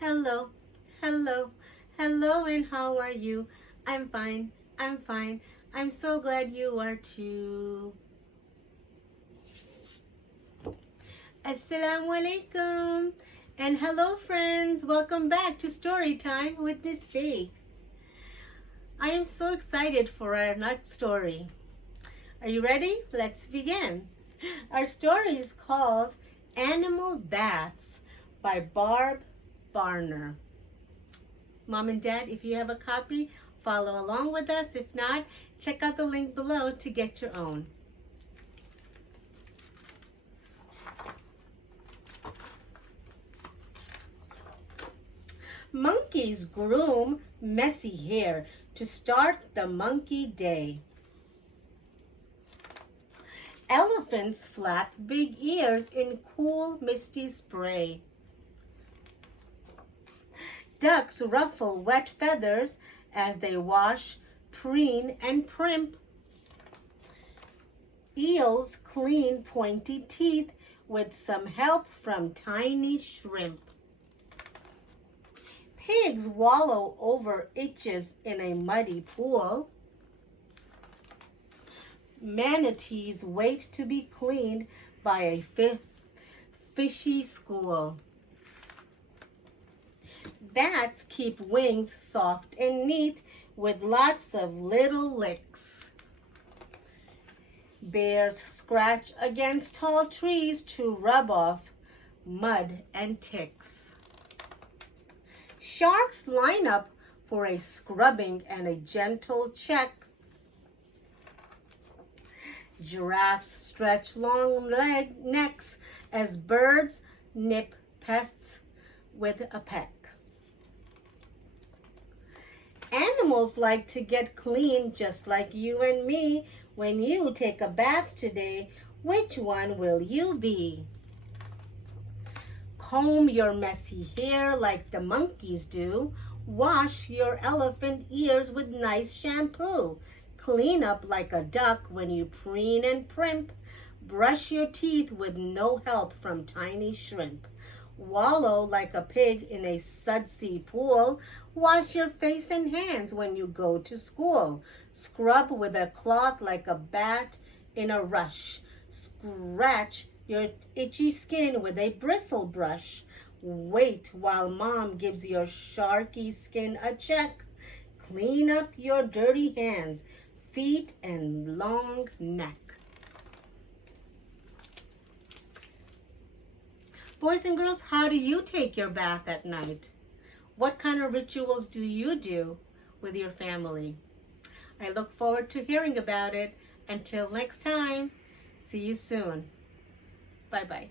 Hello, hello, hello, and how are you? I'm fine, I'm fine. I'm so glad you are too. Assalamu alaikum. And hello, friends. Welcome back to Story Time with Miss B. I am so excited for our next story. Are you ready? Let's begin. Our story is called Animal Baths by Barb Barner. Mom and Dad, if you have a copy, follow along with us. If not, check out the link below to get your own. Monkeys groom messy hair to start the monkey day. Elephants flap big ears in cool, misty spray. Ducks ruffle wet feathers as they wash, preen, and primp. Eels clean pointy teeth with some help from tiny shrimp. Pigs wallow over itches in a muddy pool. Manatees wait to be cleaned by a fishy school. Bats keep wings soft and neat with lots of little licks. Bears scratch against tall trees to rub off mud and ticks. Sharks line up for a scrubbing and a gentle check. Giraffes stretch long necks as birds nip pests with a peck. Animals like to get clean just like you and me. When you take a bath today, which one will you be? Comb your messy hair like the monkeys do. Wash your elephant ears with nice shampoo. Clean up like a duck when you preen and primp. Brush your teeth with no help from tiny shrimp. Wallow like a pig in a sudsy pool. Wash your face and hands when you go to school. Scrub with a cloth like a bat in a rush. Scratch your itchy skin with a bristle brush. Wait while mom gives your sharky skin a check. Clean up your dirty hands, feet, and long neck. Boys and girls, how do you take your bath at night? What kind of rituals do you do with your family? I look forward to hearing about it. Until next time, see you soon. Bye-bye.